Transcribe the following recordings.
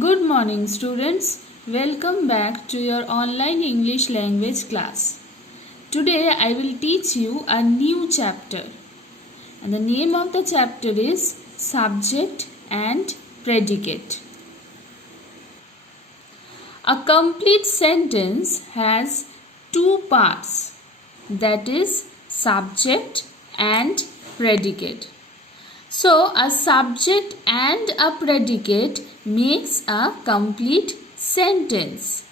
Good morning students. Welcome back to your online English language class. Today I will teach you a new chapter. And the name of the chapter is Subject and Predicate. A complete sentence has two parts, that is subject and predicate. So a subject and a predicate makes a complete sentence.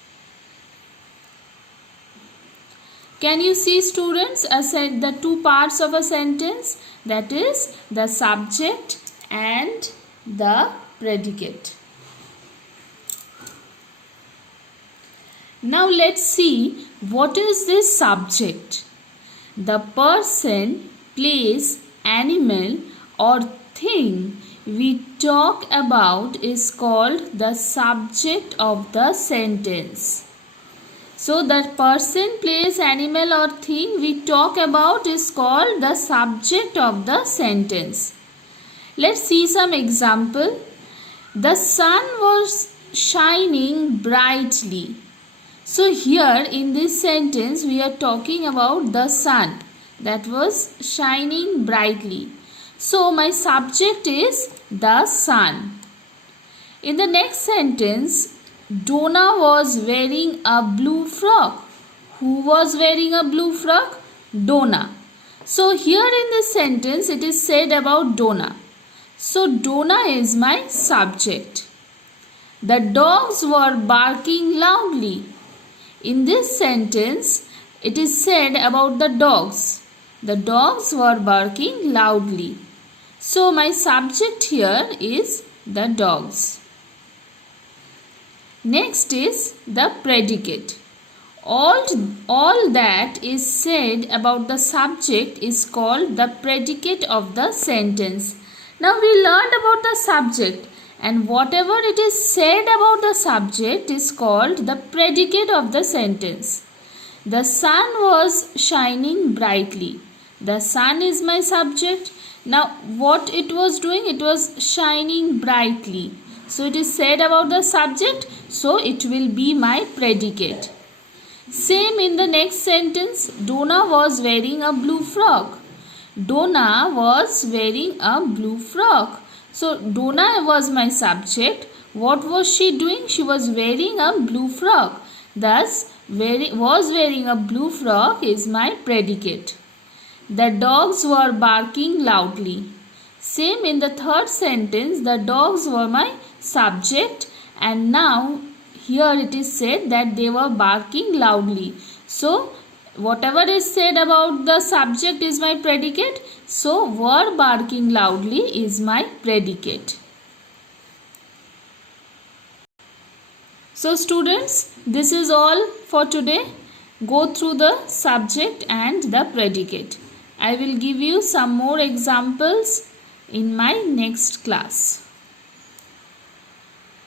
Can you see students the two parts of a sentence, that is the subject and the predicate. Now let's see what is this subject. The person, place, animal or thing we talk about is called the subject of the sentence. So the person, place, animal or thing we talk about is called the subject of the sentence. Let's see some example. The sun was shining brightly. So here in this sentence we are talking about the sun that was shining brightly. So my subject is the sun. In the next sentence, Donna was wearing a blue frock. Who was wearing a blue frock? Donna. So here in this sentence it is said about Donna. So Donna is my subject. The dogs were barking loudly. In this sentence it is said about the dogs. The dogs were barking loudly. So my subject here is the dogs. Next is the predicate. All that is said about the subject is called the predicate of the sentence. Now we learned about the subject, and whatever it is said about the subject is called the predicate of the sentence. The sun was shining brightly. The sun is my subject. Now what it was doing? It was shining brightly. So it is said about the subject, so it will be my predicate. Same in the next sentence. Donna was wearing a blue frock. Donna was wearing a blue frock. So Donna was my subject. What was she doing? She was wearing a blue frock. Thus, was wearing a blue frock is my predicate. The dogs were barking loudly. Same in the third sentence, the dogs were my subject, and now here it is said that they were barking loudly. So whatever is said about the subject is my predicate. So were barking loudly is my predicate. So students, this is all for today. Go through the subject and the predicate. I will give you some more examples in my next class.